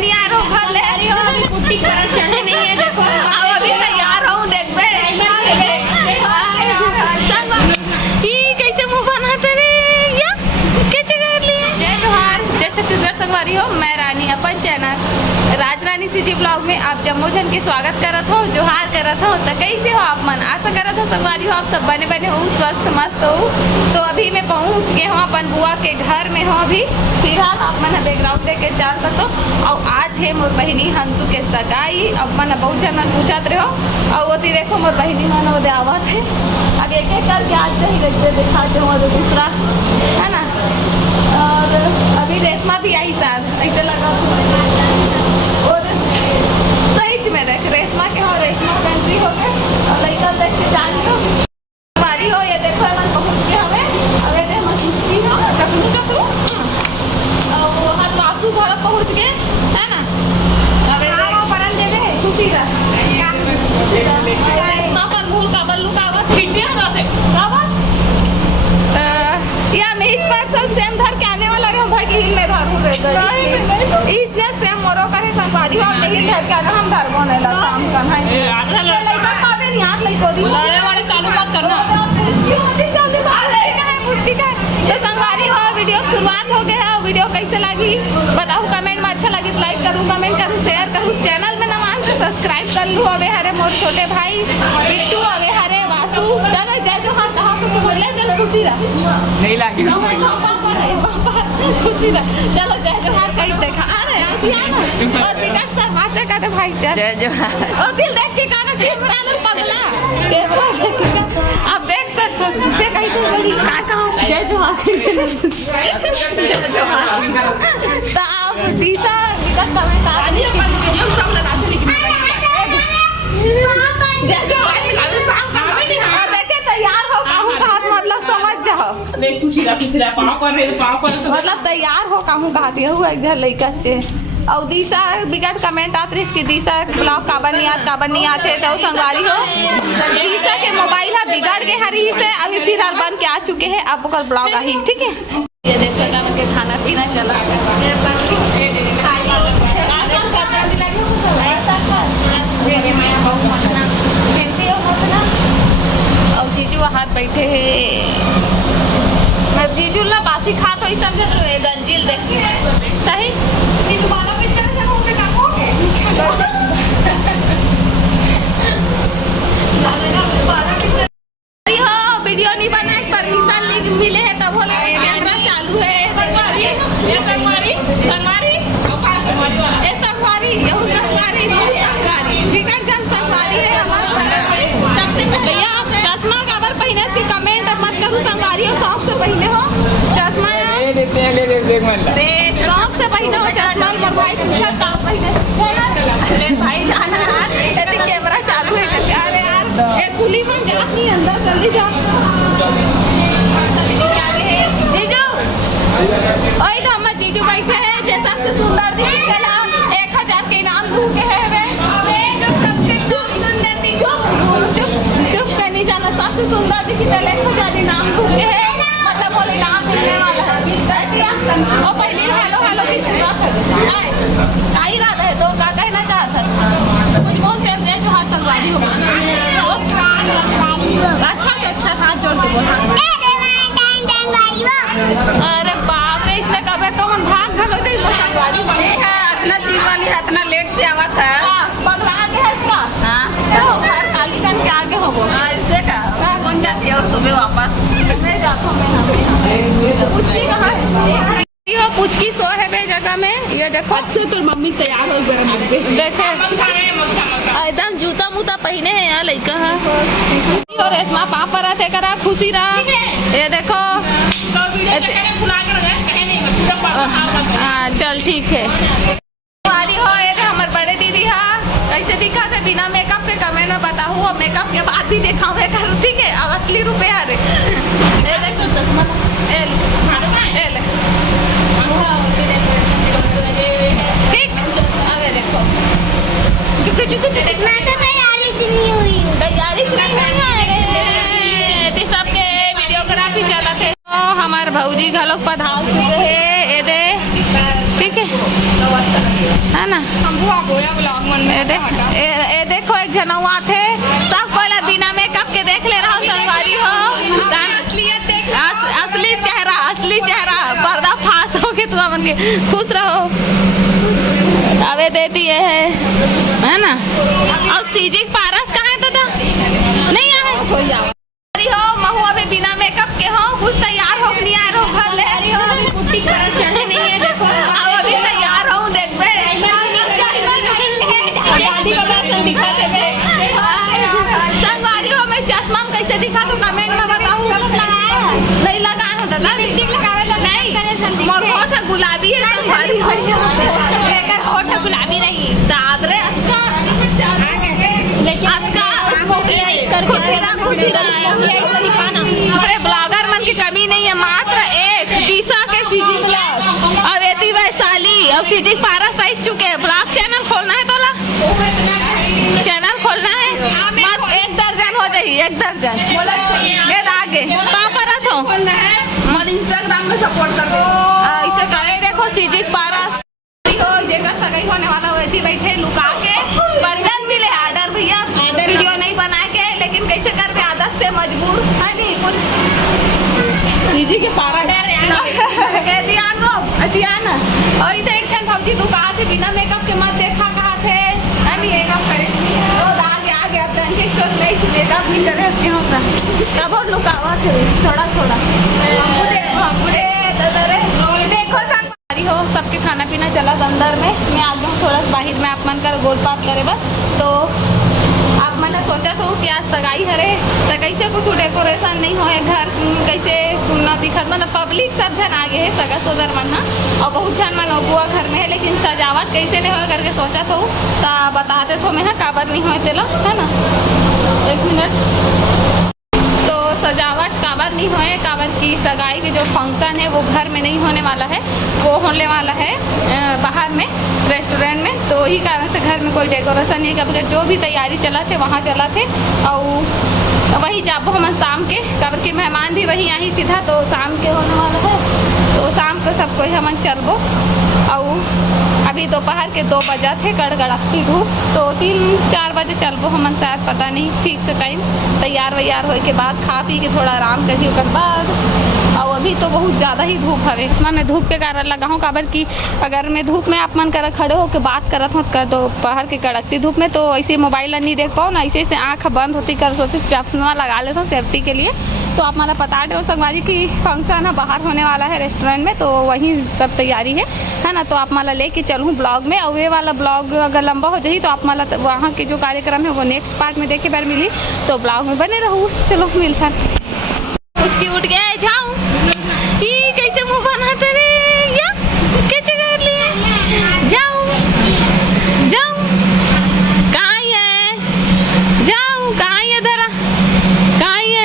नियार हो भर ले पुट्टी पर चढ़े नहीं है देखो अब अभी तैयार हूँ देखबे संग ई कैसे मुंह बनाते रे या कैसे कर लिए। जय जोहार, जय छत्तीसगढ़ संगवारी हो। मैं रानी अपन चैनल राजरानी सीजी ब्लॉग में आप जम्मो जन के स्वागत करत हो, जोहार करत हो। तो कैसे हो आप मन, आशा करत हो संगवारी हो आप सब बने बने हो, स्वस्थ मस्त हो। तो अभी मैं पहुंच गए हूँ अपन बुआ के घर में हो। अभी फिलहाल आप मन बैकग्राउंड देख के जान सकते हो। और आज है मोर बहिनी हंसू के सगाई। अब मन बहुत जन मन पूछत रहे हो और वो देखो मोर बहिनी मन वो आवत है। अब एक एक करके आज ही देखते दिखाते हूँ दूसरा है ना। और अभी रेशमा भी आई साथ ऐसे लगा और सही में देख रेशमा के हो, रेशमा कंट्री हो गए और लड़का देख के जान लो बारी हो। ये देखो मन पहुंच गए हमें। अरे रे मैं कुछ की हो टकलू टकलू और वो हाथ वासु घर पहुंच गए है ना। अरे परन दे दे खुशी रह अपन भूल का बल्लू का बात इंडिया का से बात या मेज पर सब सेम धर के आने वाला रे भाई की में धरू रे इसने सेम मोरो करे संवारी हम नहीं धर के आना हम धरबो नहीं ला शाम का है लइका पावे नहीं हाथ लइको दी लड़े वाले चालू मत करना जल्दी सारे का है पूछ के तो संवारी हो। वीडियो की शुरुआत हो गया है। वीडियो कैसे लगी बताओ कमेंट में, अच्छा लगी तो लाइक करूँ, कमेंट करूँ, शेयर करूँ, चैनल में नवा तो सब्सक्राइब कर लूँ। अबे हरे मोर छोटे भाई बिट्टू, अबे हरे वासु चलो जय जोहार कहाँ से बोल ले चल खुशी रह नहीं लगी खुशी रह चलो जय जोहार कहीं देखा अरे आना और टिकट सर माते कहते भाई चल जय जोहार और दिल देख के गाना कैमरा लो पगला कैमरा अब देख सकते हो देख कहीं तो बड़ी का कहां जय जोहार जय जोहार। तो आप दिशा टिकट कमेंट आ रही है वीडियो सब लगाते लेकिन जय जोहार देखे तैयार हो कहूं कहा मतलब समझ जाओ मतलब तैयार हो कहूं कहा हूँ एक जगह लइका चे और दिशा बिगड़ कमेंट आते रही इसकी दिशा ब्लॉग काबर नहीं आते तो संगवारी हो। दिशा के मोबाइल है बिगड़ गए हरी से अभी फिलहाल बन के आ चुके हैं। अब ओकर ब्लॉग आई ठीक है। ये देखो के खाना पीना चला और जीजू हाथ बैठे है जीजू ला बासी खात हो समझ लो गंजील देख सही दोबारा पिक्चर से हो के वीडियो नहीं बनाए परमिशन मिले है तब बोले कैमरा चालू है। ये संगवारी विकट जन संगवारी है हमारा सबसे भैया चश्मा काबर पहने इसकी कमेंट मत करूँ संगवारी हो शौक से पहने हो चश्मा शौक से पहने हो चश्मा और भाई पूछा कहाँ पहने भाई जाना यार कैमरा चालू है अरे यार एक कुली में जाती अंदर जल्दी जा जीजू ओए तो हम जीजू बैठे हैं जैसा से सुंदर दिखते ना 1000 के इनाम दूं के है वे जो सबसे सुंदर दिखी चुप करनी जाना सबसे सुंदर दिखी तो 1000 इनाम दूं के है मतलब वो इनाम मिलने वाला है और पहले हेलो हेलो की पूरा का इरादा है तो का कहना चाहता कुछ बोल चल जय जोहार संगवारी हो अच्छा से अच्छा हाथ जोड़ के बोल अरे बाप रे इसने कबे तो मन भाग भलो जाई संगवारी बने है इतना तीन वाली है इतना लेट से आवा था पगला आगे है इसका हां तो घर काली कन के आगे होगो ऐसे का कौन जाती है सुबह वापस मैं जाता हूं मैं कुछ भी कहां है यो पुचकी सो है बे जगह में ये देखो अच्छे तो मम्मी तैयार हो गए देखे एकदम जूता मूता पहने हैं यार लड़का है और रेशमा पापा रहते करा खुशी रहा ये देखो हाँ चल ठीक है हो हमारे बड़े दीदी है कैसे दिखा थे बिना मेकअप के कमेंट में बताऊँ और मेकअप के बाद भी देखा कर ठीक है अब असली रुपया रे देखो चश्मा ठीक अरे देखो सबके वीडियोग्राफी चला थे हमारे भौजी घलोक पधार चुके हैं ये दे ठीक है ना। ए देखो एक जनवा थे सब कोई बिना मेकअप के देख ले रहा हूँ संगवारी हो। असली चेहरा पर्दा फास हो के तुम बन के खुश रहो। अबे देती है ना। और सीजी पारस कहाँ है दादा? नहीं आए हो महुआ भी बिना मेकअप के हो कुछ तैयार हो नहीं आए रहो घर ले पुट्टी कलर चढ़े नहीं है देखो। अब अभी तैयार हो देखबे दादी बाबा सब दिखा देबे। संगवारी हो मैं चश्मा में कैसे दिखा तो कमेंट में बताऊं। नहीं लगाए हो दादा लिपस्टिक लगावे नहीं मोर होठ गुलाबी है संगवारी हो लेकर होठ गुलाबी रही दाद रे अरे ब्लॉगर मन की कमी नहीं है मात्र एक दिशा के सीजी ब्लॉग और एती वैशाली और सीजी पारा साइज चुके हैं। ब्लॉग चैनल खोलना है तोला चैनल खोलना है मत 1 दर्जन हो जाए 1 दर्जन ये आगे पापरत हो मन इंस्टाग्राम में सपोर्ट कर दो ऐसे करे देखो सीजी पारा हो जेकर सगाई होने वाला होती बैठे लुका के बर्तन मिले आर्डर भैया वीडियो नहीं बना के लेकिन कैसे कर दे आदत से मजबूर है नहीं कुछ सीजी के पारा कह दिया नो और इधर एक क्षण भौजी लुका थे बिना मेकअप के मत देखा कहा थे नहीं मेकअप करे और आगे अब तक एक चोट में ही मेकअप नहीं करे उसके होता कब और लुकावा थे थोड़ा हमको देखो सब हो सबके खाना पीना चला अंदर में मैं आ गया हूँ थोड़ा बाहर में आप मन कर गोल पात करे बस तो आप मैंने सोचा था कि आज सगाई हरे तो कैसे कुछ डेकोरेशन नहीं हो घर कैसे सुनना दिखत मतलब पब्लिक सब जन आगे है सगा सोदर मन और बहुत जन मन बुआ घर में है लेकिन सजावट कैसे नहीं हो करके सोचा था तो बताते तो मैं काबर नहीं हो तेला है ना 1 मिनट तो सजावट काबर नहीं होए काबर की सगाई के जो फंक्शन है वो घर में नहीं होने वाला है वो होने वाला है बाहर में रेस्टोरेंट में तो यही कारण से घर में कोई डेकोरेशन नहीं कभी जो भी तैयारी चला थे वहाँ चला थे और वही जाबो हम शाम के काबर के मेहमान भी वहीं आई सीधा तो शाम के होने वाला है तो शाम को सब कोई हम चलबो और अभी दोपहर के 2 बजे थे कड़कड़ाती धूप तो 3-4 बजे चलबो हम शायद पता नहीं फिक्स टाइम तैयार वैयार होए के बाद खा पी के थोड़ा आराम करिए ओकर बाद और अभी तो बहुत ज़्यादा ही धूप हवे इसमें मैं धूप के कारण लगा हूँ काबर की अगर मैं धूप में आप मन कर खड़े हो के बात करत मत कर दोपहर के कड़कती धूप में तो ऐसे मोबाइल नहीं देख पाओ ना ऐसे आँख बंद होती कर सोती चश्मा लगा लेता हूँ सेफ्टी के लिए तो आप मला बता रहे हो संगवारी की फंक्शन है बाहर होने वाला है रेस्टोरेंट में तो वहीं सब तैयारी है ना तो आप मला लेके चलूँ ब्लॉग में और ये वाला ब्लॉग अगर लंबा हो जाए तो आप मला वहाँ के जो कार्यक्रम है वो नेक्स्ट पार्ट में देखे बार मिली तो ब्लॉग में बने रहूँ चलो मिलता कुछ की उठ गया जाऊँ कैसे मुँह बनाते रे या कैसे कर लिए जाऊँ कहाँ है जाऊँ कहाँ है धरा कहाँ है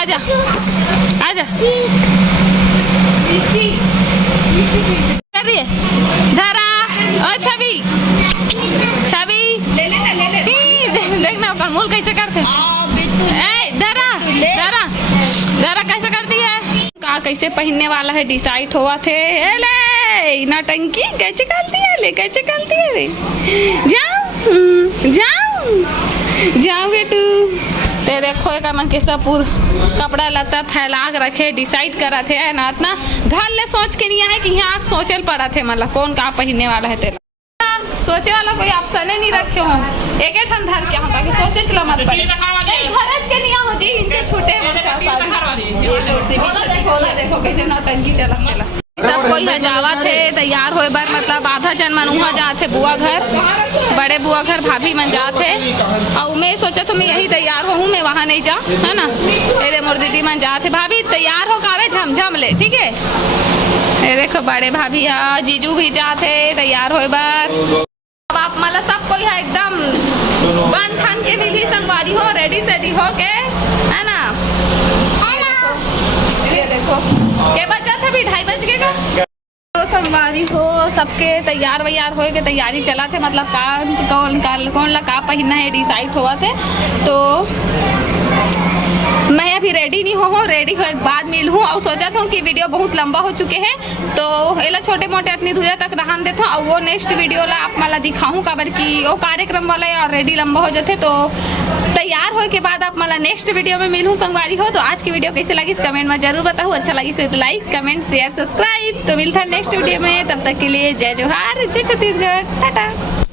आजा कर रही है धरा ओ छवि देखना कमूल कैसे करते धरा कैसे करती है का कैसे पहनने वाला है डिसाइड हुआ थे ले नौटंकी कैसे करती है ले कैसे करती है रे जाओ बेटू ते देखो का मन कैसा पूरा कपड़ा लता फैला के रखे डिसाइड करा थे ना इतना घर ले सोच के नहीं है कि यहाँ सोचल पड़ा थे मतलब कौन का पहनने वाला है तेरा सोचे वाला कोई ऑप्शन नहीं रखे हो एक ठन धर के ताकि सोचे चला मत पड़े नहीं घरज के नहीं हो जी इनसे छोटे देखो कैसे नौटंकी चला सब कोई हजावा थे तैयार होए बार मतलब आधा जन मन वहाँ जाते बुआ घर बड़े बुआ घर भाभी मन जाते और मैं सोचा तो मैं यही तैयार हूँ मैं वहाँ नहीं जा है ना मेरे मोर दीदी मन जाते भाभी तैयार हो कावे झमझम ले ठीक है देखो बड़े भाभी हाँ जीजू भी जाते तैयार होए बार अब आप मतलब सब कोई है एकदम बन ठान के भी संगवारी हो रेडी सेडी हो के है ना ये देखो के बजा थे भी 2:30 बज गए का तो संगवारी हो सबके तैयार वैयार हो के तैयारी चला थे मतलब कौन ला का पहनना है डिसाइड हुआ थे तो मैं अभी रेडी नहीं हूँ, रेडी हो एक बाद मिल हूँ और सोचा था कि वीडियो बहुत लंबा हो चुके हैं तो एला छोटे मोटे इतनी दूर तक रहन देता और वो नेक्स्ट वीडियो ला आप मला दिखाऊँ काबर कि वो कार्यक्रम वाला ऑलरेडी लंबा हो जाते तो तैयार हो के बाद आप मला नेक्स्ट वीडियो में मिलूँ संगवारी हो। तो आज की वीडियो कैसे लगी कमेंट में जरूर बताओ, अच्छा लगी तो लाइक कमेंट शेयर सब्सक्राइब। तो मिलता है नेक्स्ट वीडियो में, तब तक के लिए जय जोहार, जय छत्तीसगढ़, टाटा।